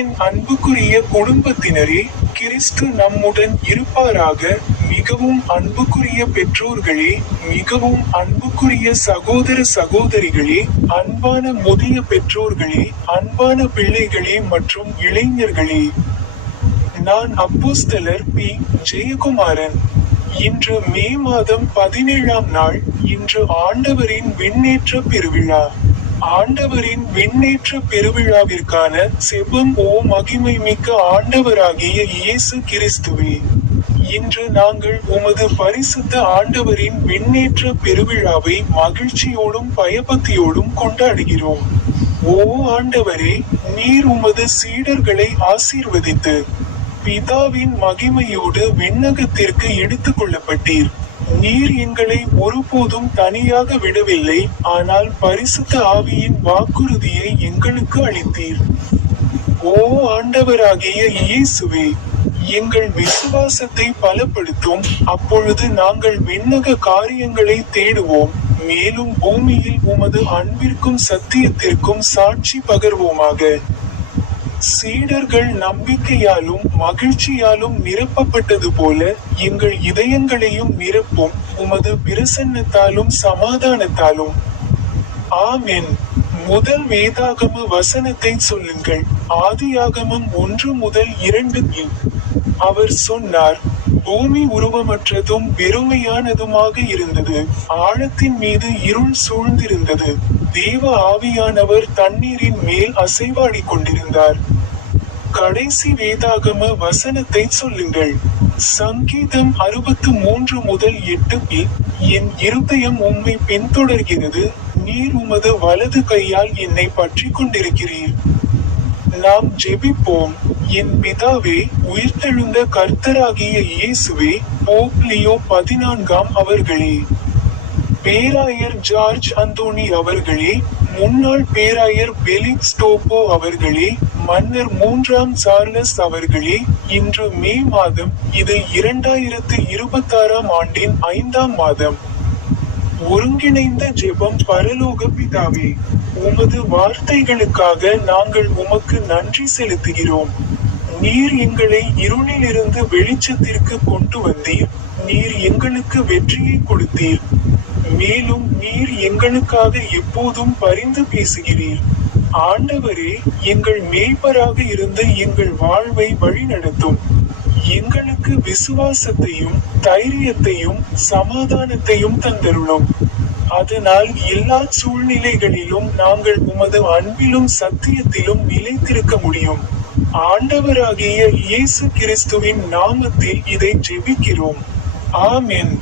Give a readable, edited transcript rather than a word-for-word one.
என் அன்புக்குரிய குடும்பத்தினரே, கிறிஸ்து நம்முடன் இருப்பாராக. மிகவும் அன்புக்குரிய பெற்றோர்களே, மிகவும் அன்புக்குரிய சகோதர சகோதரிகளே, அன்பான முதிய பெற்றோர்களே, அன்பான பிள்ளைகளே மற்றும் இளைஞர்களே, நான் அப்போஸ்தலர் பி. ஜெயக்குமாரன். இன்று மே மாதம் 17ஆம் நாள். இன்று ஆண்டவரின் விண்ணேற்ற பெருவிழா. ஆண்டவரின் விண்ணேற்ற பெருவிழாவிற்கான செபம். ஓ மகிமை மிக்க ஆண்டவராகிய இயேசு கிறிஸ்துவே, இன்று நாங்கள் உமது பரிசுத்த ஆண்டவரின் விண்ணேற்ற பெருவிழாவை மகிழ்ச்சியோடும் பயபக்தியோடும் கொண்டாடுகிறோம். ஓ ஆண்டவரே, நீர் உமது சீடர்களை ஆசீர்வதித்து பிதாவின் மகிமையோடு விண்ணகத்திற்கு எடுத்துக் கொள்ளப்பட்டீர். நீர் எங்களை ஒருபோதும் தனியாக விடவில்லை, ஆனால் பரிசுத்த ஆவியின் வாக்குறுதியை எங்களுக்கு அளித்தீர். ஓ ஆண்டவராகிய இயேசுவே, எங்கள் விசுவாசத்தை பலப்படுத்தும். அப்பொழுது நாங்கள் விண்ணக காரியங்களை தேடுவோம், மேலும் பூமியில் உமது அன்பிற்கும் சத்தியத்திற்கும் சாட்சி பகர்வோமாக. சீடர்கள் நம்பிக்கையாலும் மகிழ்ச்சியாலும் நிரப்பப்பட்டது போல எங்கள் இதயங்களையும் நிரப்பும், உமது பிரசன்னத்தாலும் சமாதானத்தாலும். ஆமென். முதல் வேதாகம வசனத்தை சொல்லுங்கள். ஆதியாகமம் 1-2. அவர் சொன்னார், பூமி உருவமற்றதும் வெறுமையானதுமாக இருந்தது. ஆழத்தின் மீது இருள் சூழ்ந்திருந்தது. தேவ ஆவியானவர் தண்ணீரின் மேல் அசைவாடிக் கொண்டிருந்தார். கடைசி வேதாகம வசனத்தை சொல்லுங்கள். சங்கீதம் 63-8. என் இருதயம் உம்மை பின்தொடர்கிறது, நீர் உமது வலது கையால் என்னை பற்றிக் கொண்டிருக்கிறீர். நாம் ஜெபிப்போம். என் பிதாவே, உயிர்த்தெழுந்த கர்த்தராகிய இயேசுவே, போப் லியோ 14 அவர்களே, பேராயர் ஜார்ஜ் அந்தோணி அவர்களே, முன்னாள் பேராயர் பெலிக்ஸ் டோப்போ அவர்களே, மன்னர் 3ஆம் சார்லஸ் அவர்களே, இன்று மே மாதம். இது 2026ஆம் ஆண்டின் 5ஆம் மாதம். ஒருங்கிணைந்த ஜெபம். பரலோக பிதாவே, உமது வார்த்தைகளுக்காக நாங்கள் உமக்கு நன்றி செலுத்துகிறோம். நீர் எங்களை இருளிலிருந்து வெளிச்சத்திற்கு கொண்டு வந்தீர். நீர் எங்களுக்கு வெற்றியை கொடுத்தீர். மேலும் நீர் எங்களுக்காக எப்போதும் பரிந்து பேசுகிறீர். ஆண்டவரே, எங்கள் மேய்ப்பராக இருந்து எங்கள் வாழ்வை வழிநடத்தும். எங்களுக்கு விசுவாசத்தையும் தைரியத்தையும் சமாதானத்தையும் தந்தருளும். அதனால் எல்லா சூழ்நிலைகளிலும் நாங்கள் உமது அன்பிலும் சத்தியத்திலும் நிலைத்திருக்க முடியும். ஆண்டவராகிய இயேசு கிறிஸ்துவின் நாமத்தில் இதை ஜெபிக்கிறோம். ஆமென்.